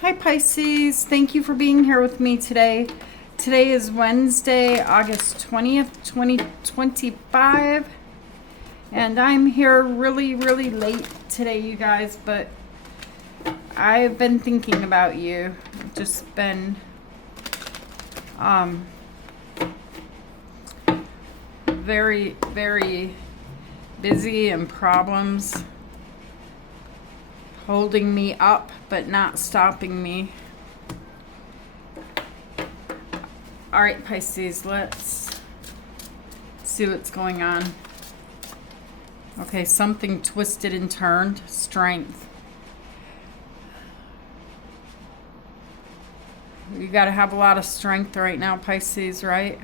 Hi Pisces, thank you for being here with me today. Today is Wednesday, August 20th, 2025, and I'm here really late today, you guys, but I've been thinking about you. I've just been very busy and problems holding me up but not stopping me. All right, Pisces, let's see what's going on. Okay, something twisted and turned. Strength. You got to have a lot of strength right now, Pisces, right?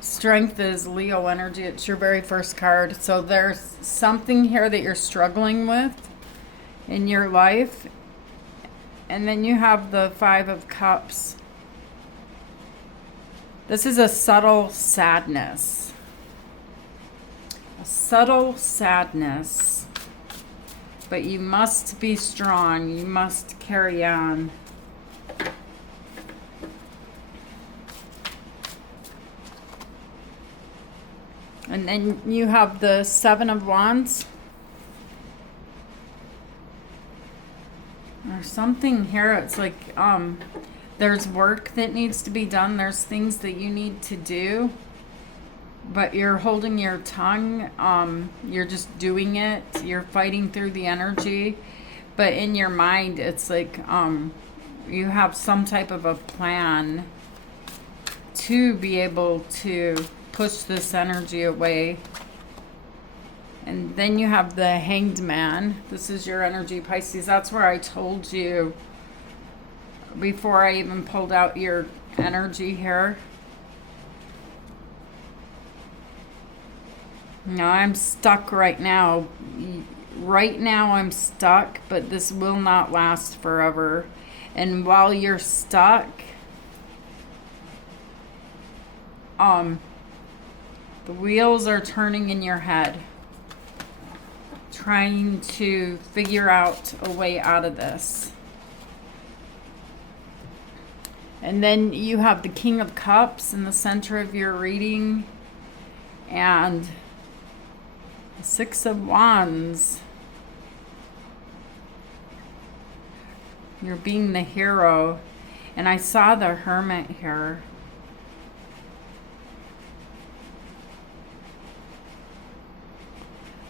Strength is Leo energy. It's your very first card. So there's something here that you're struggling with in your life. And then you have the Five of Cups. This is a subtle sadness. A subtle sadness. But you must be strong. You must carry on. And then you have the Seven of Wands. There's something here. It's like there's work that needs to be done. There's things that you need to do. But you're holding your tongue. You're just doing it. You're fighting through the energy. But in your mind, it's like you have some type of a plan to be able to push this energy away. And then you have the Hanged Man. This is your energy, Pisces. That's where I told you before I even pulled out your energy here. Now I'm stuck right now. Right now I'm stuck, but this will not last forever. And while you're stuck, the wheels are turning in your head, trying to figure out a way out of this. And then you have the King of Cups in the center of your reading, and the Six of Wands. You're being the hero. And I saw the Hermit here.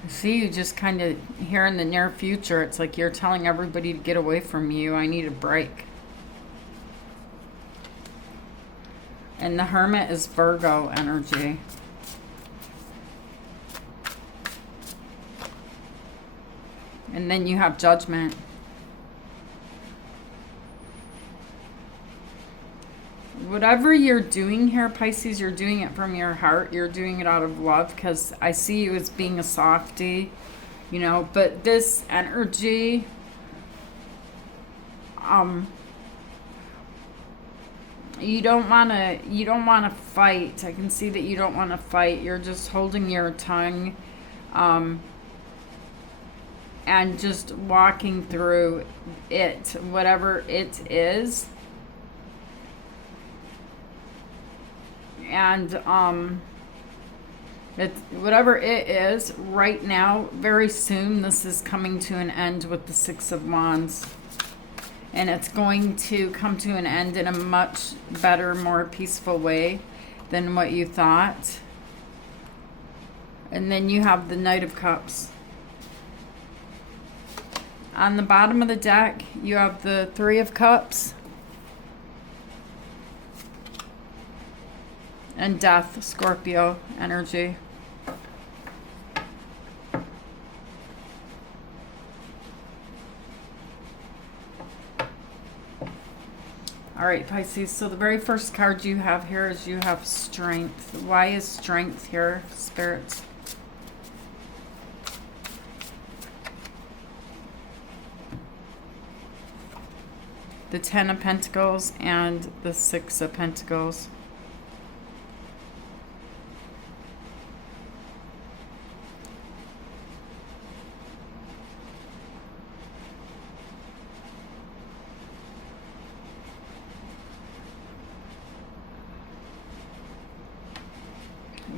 I see you just kind of here in the near future. It's like you're telling everybody to get away from you. I need a break. And the Hermit is Virgo energy. And then you have Judgment. Whatever you're doing here, Pisces, you're doing it from your heart. You're doing it out of love, because I see you as being a softie, you know, but this energy, you don't want to fight. I can see that you don't want to fight. You're just holding your tongue, and just walking through it, whatever it is. And whatever it is right now, very soon this is coming to an end with the Six of Wands. And it's going to come to an end in a much better, more peaceful way than what you thought. And then you have the Knight of Cups. On the bottom of the deck, you have the Three of Cups. And Death, Scorpio energy. All right, Pisces. So the very first card you have here is you have Strength. Why is Strength here, Spirits? The Ten of Pentacles and the Six of Pentacles.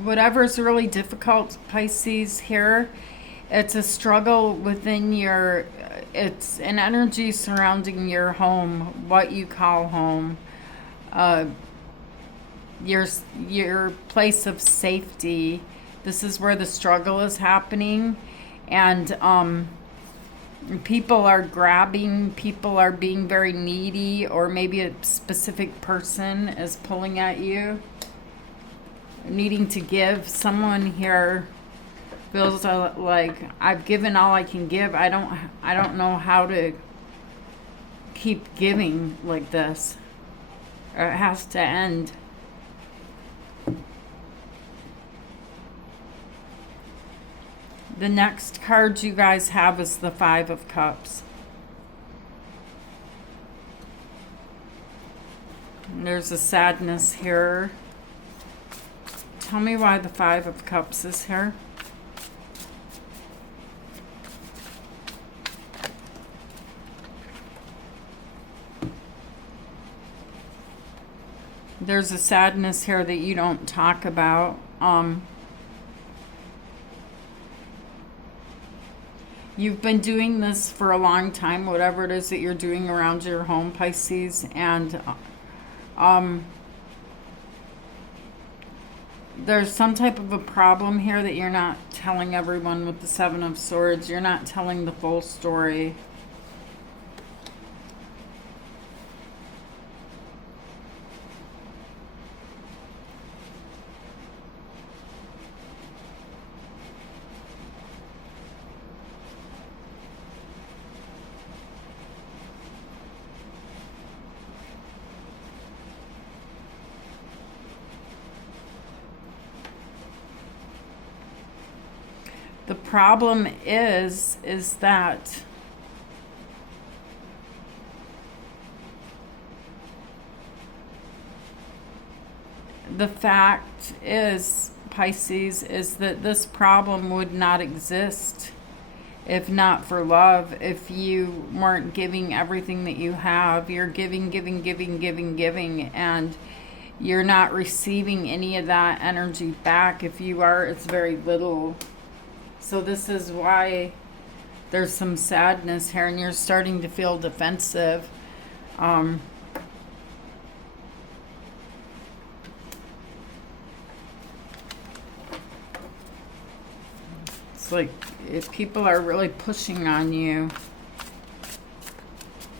whatever's really difficult, Pisces, here, it's a struggle within your, it's an energy surrounding your home, what you call home, uh, your place of safety. This is where the struggle is happening, and people are grabbing, people are being very needy, or maybe a specific person is pulling at you, needing to give. Someone here feels like I've given all I can give. I don't know how to keep giving like this. It has to end. The next card you guys have is the Five of Cups. And there's a sadness here. Tell me why the Five of Cups is here. There's a sadness here that you don't talk about. You've been doing this for a long time, whatever it is that you're doing around your home, Pisces, and there's some type of a problem here that you're not telling everyone with the Seven of Swords. You're not telling the full story. The problem is that the fact is, Pisces, is that this problem would not exist if not for love. If you weren't giving everything that you have, you're giving, and you're not receiving any of that energy back. If you are, it's very little. So this is why there's some sadness here, and you're starting to feel defensive. It's like if people are really pushing on you.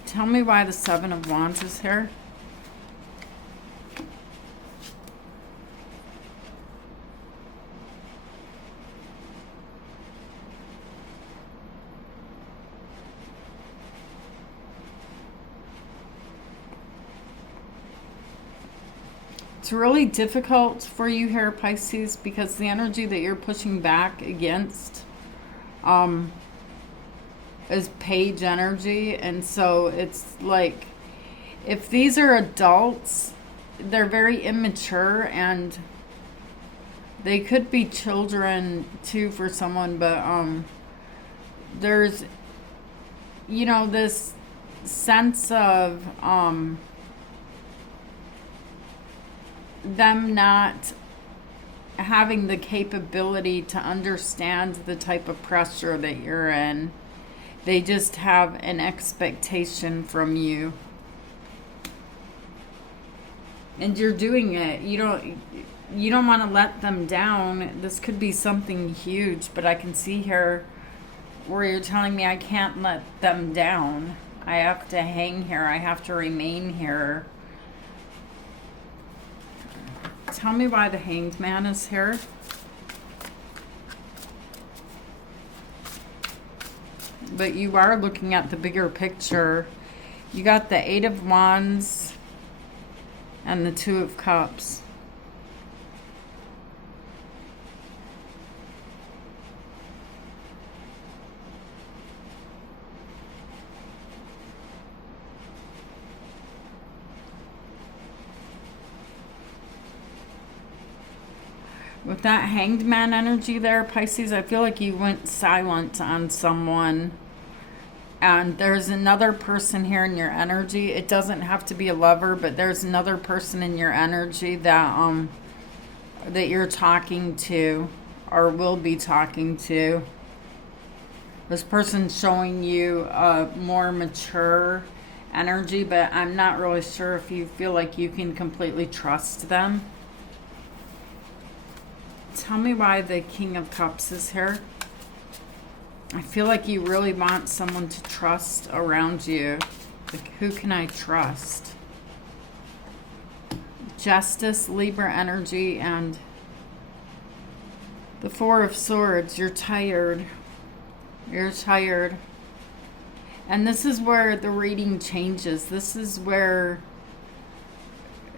Tell me why the Seven of Wands is here. It's really difficult for you here, Pisces, because the energy that you're pushing back against is page energy. And so it's like, if these are adults, they're very immature, and they could be children too for someone, but there's, you know, this sense of them not having the capability to understand the type of pressure that you're in. They just have an expectation from you, and you're doing it. You don't want to let them down. This could be something huge, but I can see here where you're telling me I can't let them down. I have to hang here. I have to remain here. Tell me why the Hanged Man is here. But you are looking at the bigger picture. You got the Eight of Wands and the Two of Cups. With that Hanged Man energy there, Pisces, I feel like you went silent on someone. And there's another person here in your energy. It doesn't have to be a lover, but there's another person in your energy that that you're talking to or will be talking to. This person's showing you a more mature energy, but I'm not really sure if you feel like you can completely trust them. Tell me why the King of Cups is here. I feel like you really want someone to trust around you. Like, who can I trust? Justice, Libra energy, and the Four of Swords. You're tired. You're tired. And this is where the reading changes. This is where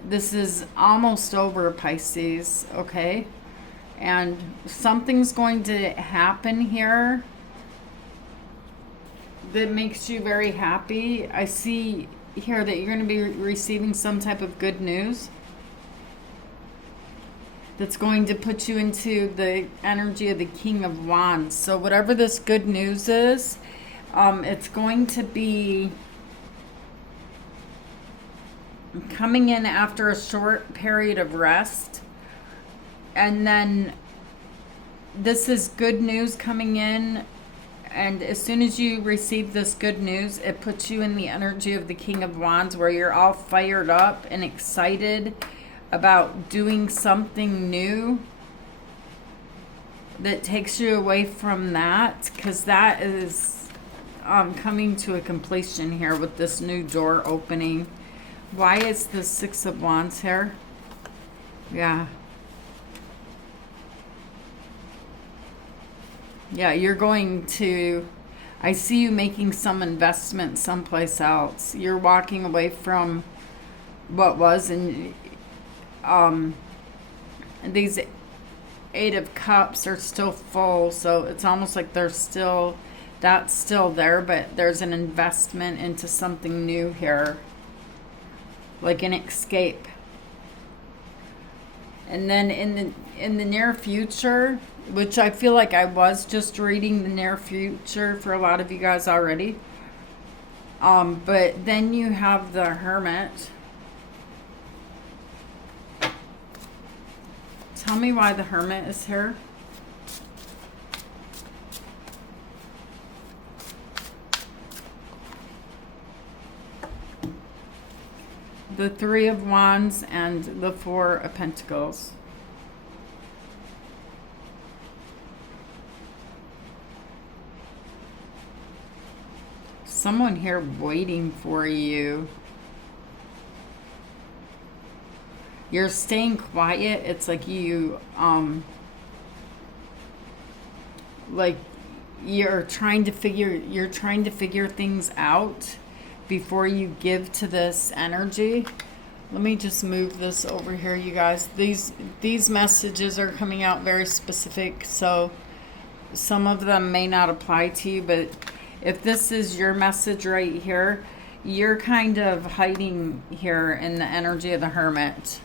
this is almost over, Pisces, okay? And something's going to happen here that makes you very happy. I see here that you're going to be receiving some type of good news that's going to put you into the energy of the King of Wands. So whatever this good news is, it's going to be coming in after a short period of rest. And then this is good news coming in. And as soon as you receive this good news, it puts you in the energy of the King of Wands, where you're all fired up and excited about doing something new that takes you away from that, because that is coming to a completion here with this new door opening. Why is the Six of Wands here? Yeah. Yeah, you're going to, I see you making some investment someplace else. You're walking away from what was, and these Eight of Cups are still full, so it's almost like there's still, that's still there, but there's an investment into something new here, like an escape. And then in the near future, which I feel like I was just reading the near future for a lot of you guys already, but then you have the Hermit. Tell me why the Hermit is here. The Three of Wands and the Four of Pentacles. Someone here waiting for you. You're staying quiet. It's like you, like you're trying to figure things out before you give to this energy. Let me just move this over here, you guys. These messages are coming out very specific, so some of them may not apply to you, but if this is your message right here, you're kind of hiding here in the energy of the Hermit.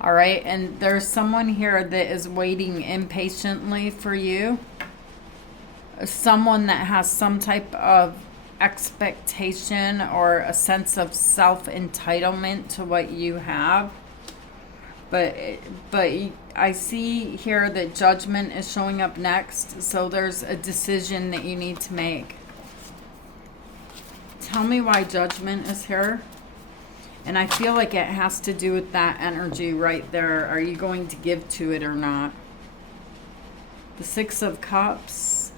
All right, and there's someone here that is waiting impatiently for you. Someone that has some type of expectation or a sense of self-entitlement to what you have. But I see here that Judgment is showing up next, so there's a decision that you need to make. Tell me why Judgment is here. And I feel like it has to do with that energy right there. Are you going to give to it or not? The Six of Cups.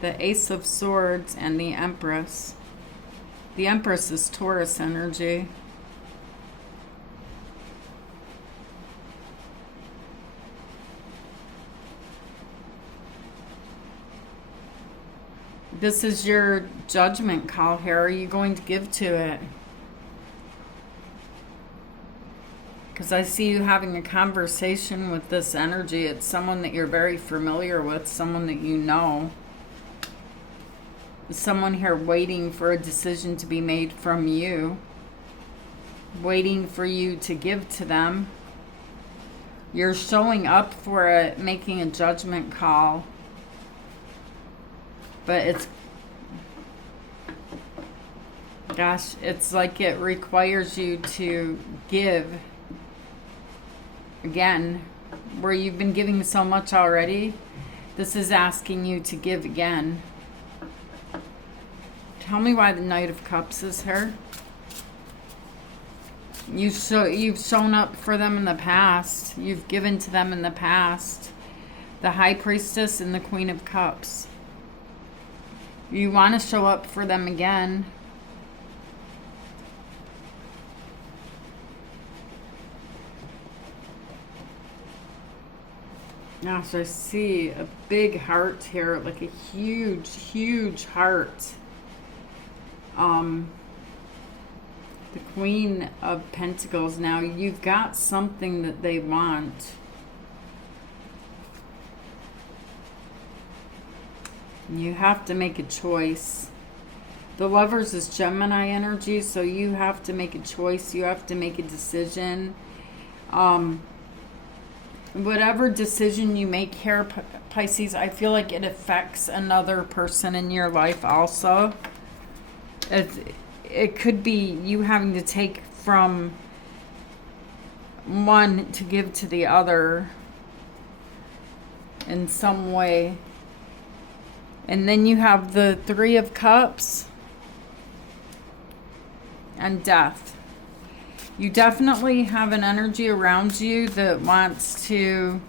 The Ace of Swords and the Empress. The Empress is Taurus energy. This is your judgment call here. Are you going to give to it? Because I see you having a conversation with this energy. It's someone that you're very familiar with, someone that you know. Someone here waiting for a decision to be made from you. Waiting for you to give to them. You're showing up for it, making a judgment call. But it's gosh, it's like it requires you to give again, where you've been giving so much already. This is asking you to give again. Tell me why the Knight of Cups is here. You've shown up for them in the past. You've given to them in the past. The High Priestess and the Queen of Cups. You want to show up for them again. Gosh, I see a big heart here, like a huge, huge heart. The Queen of Pentacles. Now, you've got something that they want. You have to make a choice. The Lovers is Gemini energy, so you have to make a choice. You have to make a decision. Whatever decision you make here, Pisces, I feel like it affects another person in your life also. It could be you having to take from one to give to the other in some way. And then you have the Three of Cups and Death. You definitely have an energy around you that wants to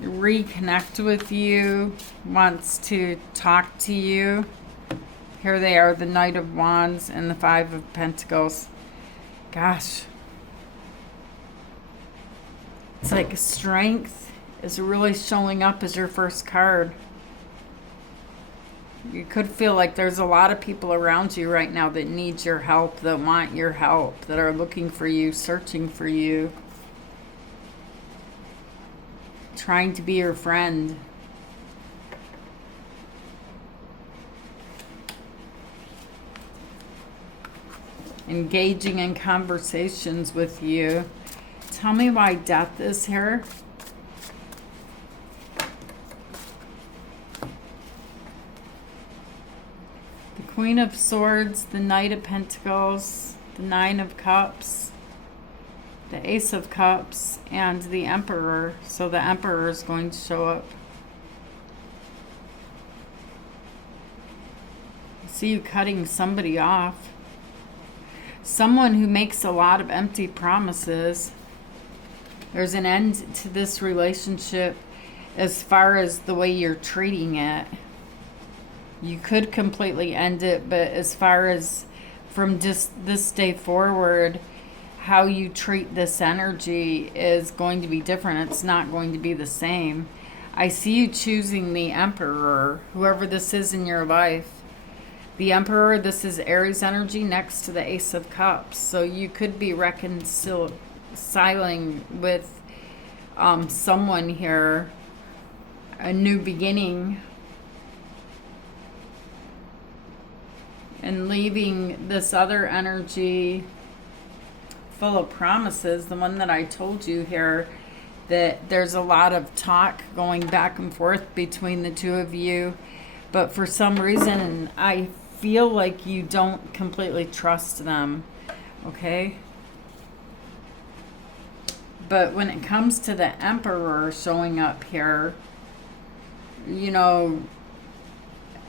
reconnect with you, wants to talk to you. Here they are, the Knight of Wands and the Five of Pentacles. Gosh. It's like strength is really showing up as your first card. You could feel like there's a lot of people around you right now that need your help, that want your help, that are looking for you, searching for you, trying to be your friend. Engaging in conversations with you. Tell me why Death is here. Queen of Swords, the Knight of Pentacles, the Nine of Cups, the Ace of Cups, and the Emperor. So the Emperor is going to show up. I see you cutting somebody off. Someone who makes a lot of empty promises. There's an end to this relationship as far as the way you're treating it. You could completely end it, but as far as from just this day forward, how you treat this energy is going to be different. It's not going to be the same. I see you choosing the Emperor, whoever this is in your life. The Emperor, this is Aries energy next to the Ace of Cups. So you could be reconciling with someone here, a new beginning, and leaving this other energy full of promises, the one that I told you here, that there's a lot of talk going back and forth between the two of you, but for some reason I feel like you don't completely trust them, okay? But when it comes to the Emperor showing up here, you know,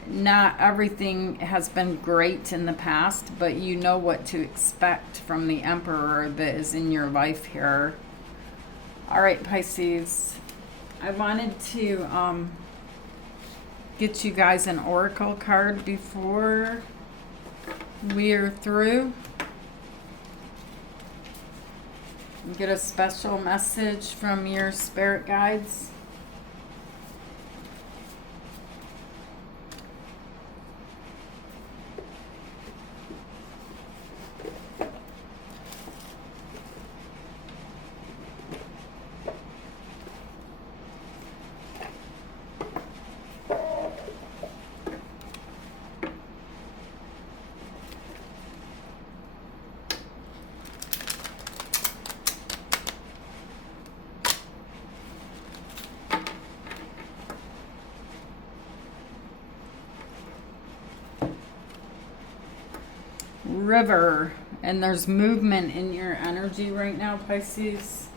not everything has been great in the past, but you know what to expect from the Emperor that is in your life here. All right, Pisces. I wanted to get you guys an oracle card before we are through. Get a special message from your spirit guides. river, and there's movement in your energy right now, Pisces.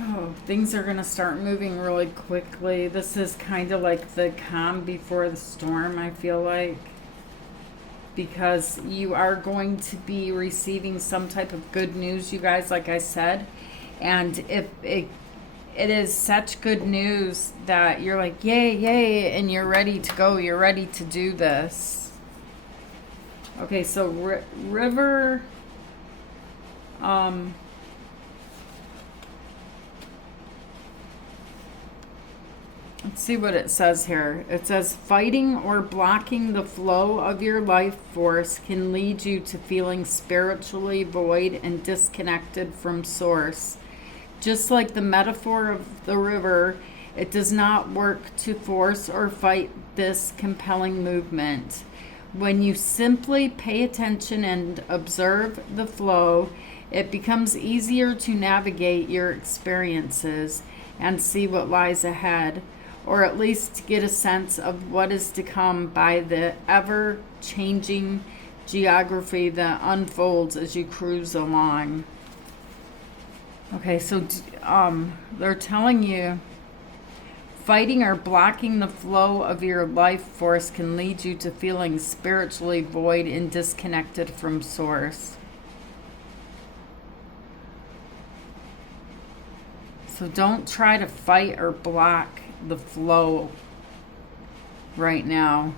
Oh, things are going to start moving really quickly. This is kind of like the calm before the storm, I feel like. Because you are going to be receiving some type of good news, you guys, like I said. And if it is such good news that you're like, yay, yay, and you're ready to go. You're ready to do this. Okay, so river... Let's see what it says here. It says, fighting or blocking the flow of your life force can lead you to feeling spiritually void and disconnected from source. Just like the metaphor of the river, it does not work to force or fight this compelling movement. When you simply pay attention and observe the flow, it becomes easier to navigate your experiences and see what lies ahead, or at least get a sense of what is to come by the ever-changing geography that unfolds as you cruise along. Okay, so they're telling you fighting or blocking the flow of your life force can lead you to feeling spiritually void and disconnected from source. So don't try to fight or block the flow right now.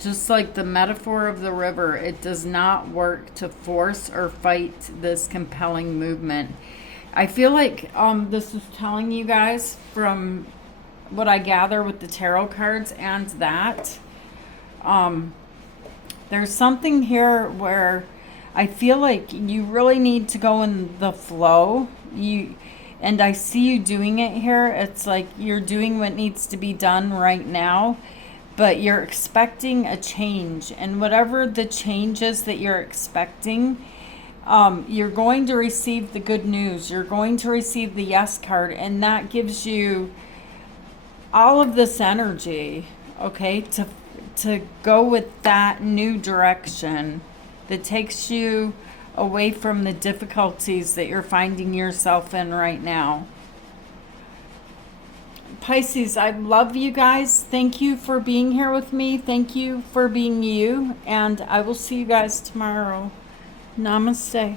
Just like the metaphor of the river, it does not work to force or fight this compelling movement. I feel like this is telling you guys, from what I gather with the tarot cards and that, there's something here where I feel like you really need to go in the flow. And I see you doing it here. It's like you're doing what needs to be done right now, but you're expecting a change. And whatever the change is that you're expecting, you're going to receive the good news. You're going to receive the yes card, and that gives you all of this energy, okay, to go with that new direction that takes you away from the difficulties that you're finding yourself in right now. Pisces, I love you guys. Thank you for being here with me. Thank you for being you. And I will see you guys tomorrow. Namaste.